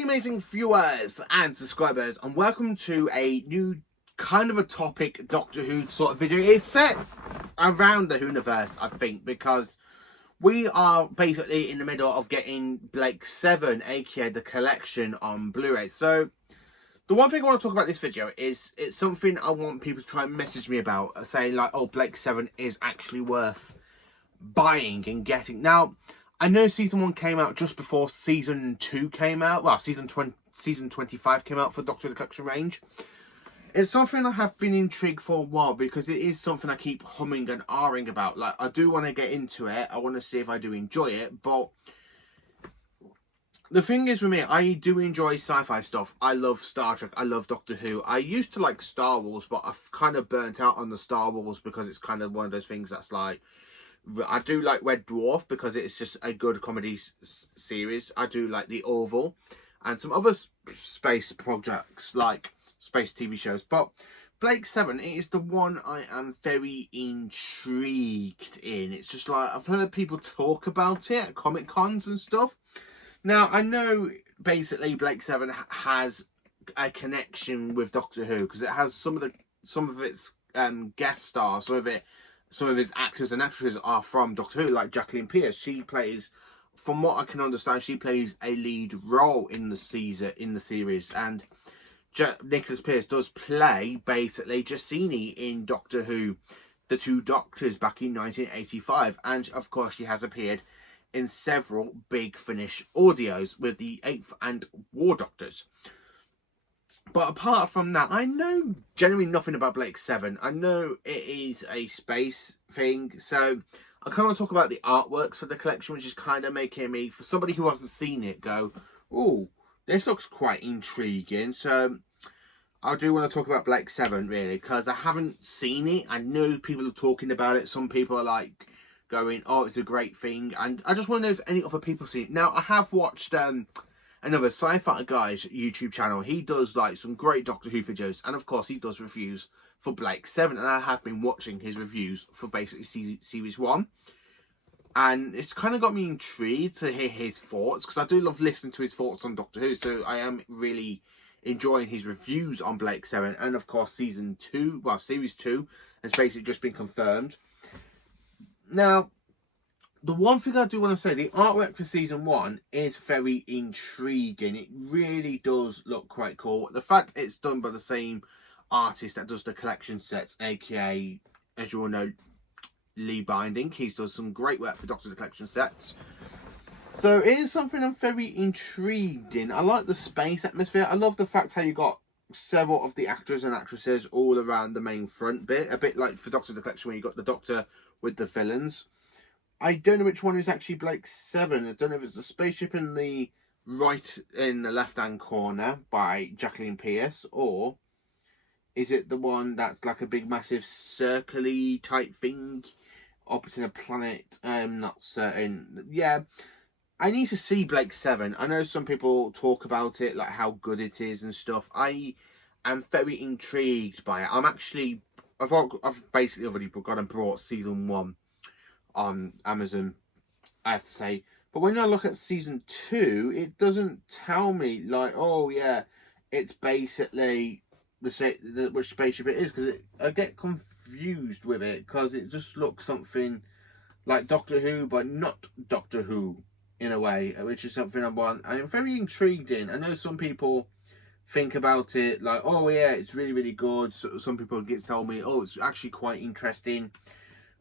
day, amazing viewers and subscribers, and welcome to a new kind of a topic Doctor Who sort of video. It's set around the Whoniverse, I think, because we are basically in the middle of getting Blake 7, aka the collection, on Blu-ray. So the one thing I want to talk about this video is it's something I want people to try and message me about, saying like, oh, Blake 7 is actually worth buying and getting. Now, I know season 1 came out just before season 2 came out. Well, season 25 came out for Doctor Who the Collection range. It's something I have been intrigued for a while because it is something I keep humming and ahhing about. Like, I do want to get into it. I want to see if I do enjoy it. But the thing is with me, I do enjoy sci-fi stuff. I love Star Trek. I love Doctor Who. I used to like Star Wars, but I've kind of burnt out on the Star Wars because it's kind of one of those things that's like, I do like Red Dwarf because it's just a good comedy series. I do like The Orville and some other space projects like space TV shows. But Blake 7 is the one I am very intrigued in. It's just like, I've heard people talk about it at Comic Cons and stuff. Now, I know basically Blake 7 has a connection with Doctor Who because it has some of its guest stars, some of his actors and actresses are from Doctor Who, like Jacqueline Pearce. She plays, from what I can understand, she plays a lead role in the series, and Nicholas Pearce does play basically Jacini in Doctor Who, The Two Doctors, back in 1985, and of course she has appeared in several Big Finish audios with the 8th and War Doctors. But apart from that, I know generally nothing about Blake 7. I know it is a space thing, so I kind of talk about the artworks for the collection, which is kind of making me, for somebody who hasn't seen it, go, oh, this looks quite intriguing. So I do want to talk about Blake 7, really, because I haven't seen it. I know people are talking about it. Some people are like going, oh, it's a great thing. And I just want to know if any other people see it. Now, I have watched another Sci-Fi Guy's YouTube channel. He does like some great Doctor Who videos, and of course he does reviews for Blake 7, and I have been watching his reviews for basically series 1, and it's kind of got me intrigued to hear his thoughts, because I do love listening to his thoughts on Doctor Who, so I am really enjoying his reviews on Blake 7. And of course series 2 has basically just been confirmed. Now, the one thing I do want to say, the artwork for season 1 is very intriguing. It really does look quite cool. The fact it's done by the same artist that does the collection sets, aka, as you all know, Lee Binding. He's done some great work for Doctor Who the Collection sets. So it is something I'm very intrigued in. I like the space atmosphere. I love the fact how you got several of the actors and actresses all around the main front bit. A bit like for Doctor Who the Collection where you got the Doctor with the villains. I don't know which one is actually Blake 7. I don't know if it's the spaceship in the left-hand corner by Jacqueline Pearce, or is it the one that's like a big, massive, circle-y type thing orbiting a planet? I'm not certain. Yeah, I need to see Blake 7. I know some people talk about it, like how good it is and stuff. I am very intrigued by it. I've basically already gone and brought season 1 on Amazon, I have to say. But when I look at season 2, it doesn't tell me like, oh yeah, it's basically which spaceship it is, because I get confused with it because it just looks something like Doctor Who, but not Doctor Who in a way, which is something I'm very intrigued in. I know some people think about it like, oh yeah, it's really, really good. So some people tell me, oh, it's actually quite interesting.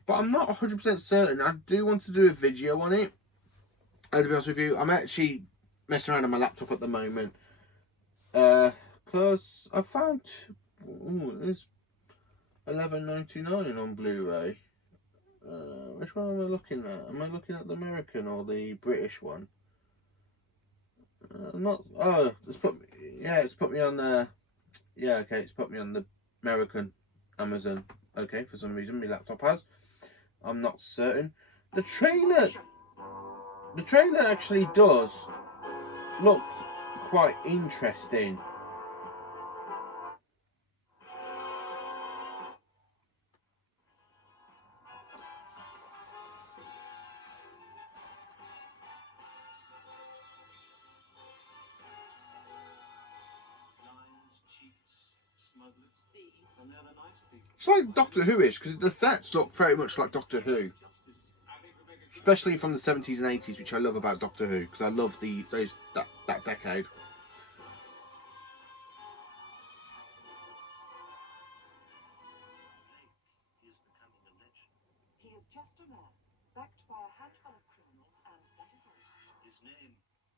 But I'm not 100% certain. I do want to do a video on it. To be honest with you, I'm actually messing around on my laptop at the moment. Because I found... it's $11.99 on Blu-ray. Which one am I looking at? Am I looking at the American or the British one? Not... Oh, it's put me on the... Yeah, okay, it's put me on the American Amazon. Okay, for some reason, my laptop has. I'm not certain. The trailer actually does look quite interesting. It's like Doctor Who-ish, because the sets look very much like Doctor Who. Especially from the 70s and 80s, which I love about Doctor Who, because I love that decade. He is just a man, backed by a handful of criminals, and that is all. His name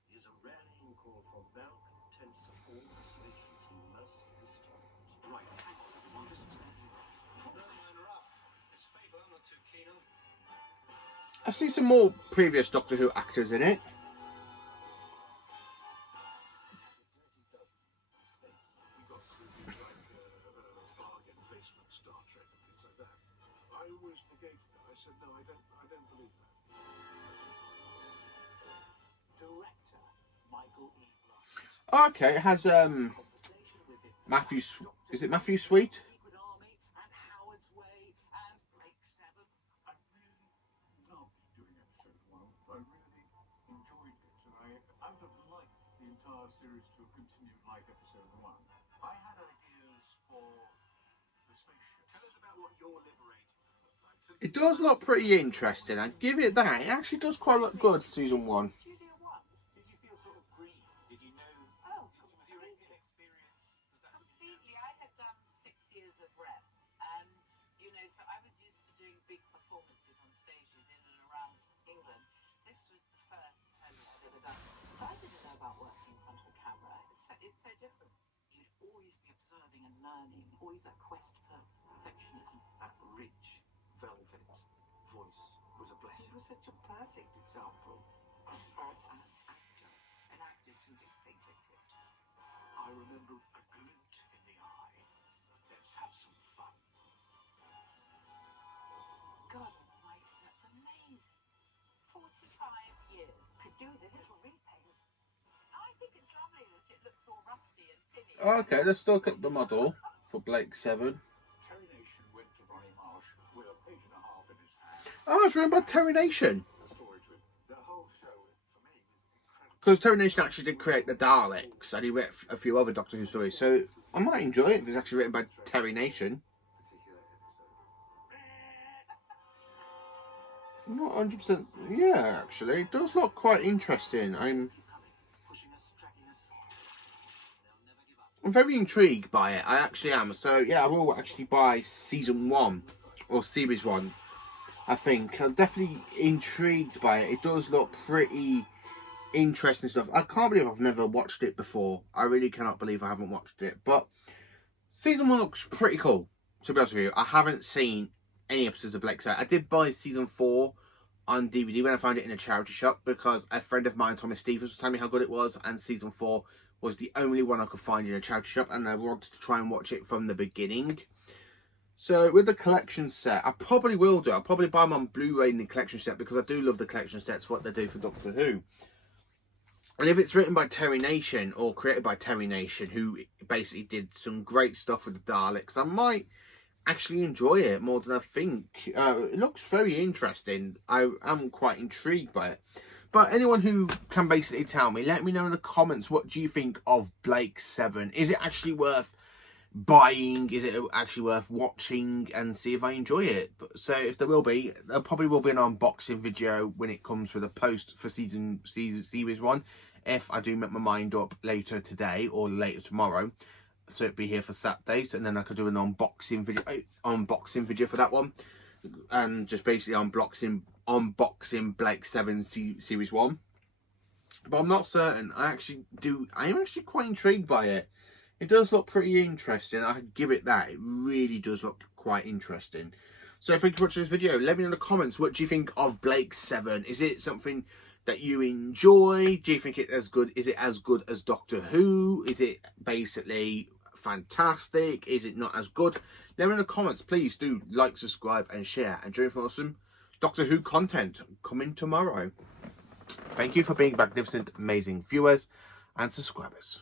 is a rallying call for malcontents of all persuasions. He must be stopped. Right, hang on, everyone, this is getting rough. No, man, rough. It's fatal. I'm not too keen on. I see some more previous Doctor Who actors in it. We got movies like Bargain Basement, Star Trek, and things like that. I always negated that. I said, no, I don't believe that. Director Michael E. Blunt. Okay, it has Conversation with him. Matthew. Is it Matthew Sweet? Secret Army and Howard's Way and Blake Seven. I really loved doing episode 1. I really enjoyed it, and I would have liked the entire series to have continued like episode 1. I had ideas for the spaceship. Tell us about what your liberating looked like. So It does look pretty interesting. I give it that. It actually does quite look good, season 1. Studio One. Did you feel sort of green? Did you know? Oh, Was your experience? Was that something? completely. I had done 6 years of rep, and so I was used to doing big performances on stages in and around England. This was the first time I'd ever done. So I didn't know about working in front of a camera. It's so different. You'd always be observing and learning. Always that quest for perfectionism. That rich, velvet voice was a It blessing. was such a perfect example of an actor. An actor to his fingertips. I remember a glint in the eye. Let's have some fun. God almighty, that's amazing. 45 years. Could do with a little repaint. I think it's lovely that it looks all rusty and tinny. Okay, let's look at the model for Blake 7. Terry Nation went to Ronnie Marsh with a page and a half in his hand. Oh, it's written by Terry Nation. The story to it. The whole show, for me, was incredible. Because Terry Nation actually did create the Daleks, and he wrote a few other Doctor Who stories. So I might enjoy it if it's actually written by Terry Nation. Particular episode. I'm not 100%. Yeah, actually, it does look quite interesting. Pushing us, tracking us. They'll never give up. I'm very intrigued by it. I actually am. So yeah, I will actually buy season 1 or series 1. I think I'm definitely intrigued by it. It does look pretty interesting stuff. I can't believe I've never watched it before. I really cannot believe I haven't watched it. But season 1 looks pretty cool. To be honest with you, I havenent seen any episodes of Blake 7. I did buy season 4 on DVD when I found it in a charity shop because a friend of mine, Thomas Stevens, was telling me how good it was, and season 4 was the only one I could find in a charity shop, and I wanted to try and watch it from the beginning. So with the collection set, I probably will do. I'll probably buy them on Blu-ray in the collection set because I do love the collection sets, what they do for Doctor Who. And if it's written by Terry Nation or created by Terry Nation, who basically did some great stuff with the Daleks, I might actually enjoy it more than I think. It looks very interesting. I am quite intrigued by it. But anyone who can basically tell me, let me know in the comments, what do you think of Blake 7? Is it actually worth buying? Is it actually worth watching, and see if I enjoy it? So if there will be, there probably will be an unboxing video when it comes with a post for series 1, if I do make my mind up later today or later tomorrow. So it'd be here for Saturdays, and then I could do an unboxing video for that one, and just basically unboxing Blake 7 series 1. But I'm not certain. I am actually quite intrigued by it. It does look pretty interesting. I could give it that. It really does look quite interesting. So thank you for watching this video. Let me know in the comments, what do you think of Blake 7? Is it something that you enjoy? Do you think it's as good? Is it as good as Doctor Who? Is it basically fantastic? Is it not as good? Let me know in the comments. Please do like, subscribe and share, and join for awesome Doctor Who content coming tomorrow. Thank you for being magnificent, amazing viewers and subscribers.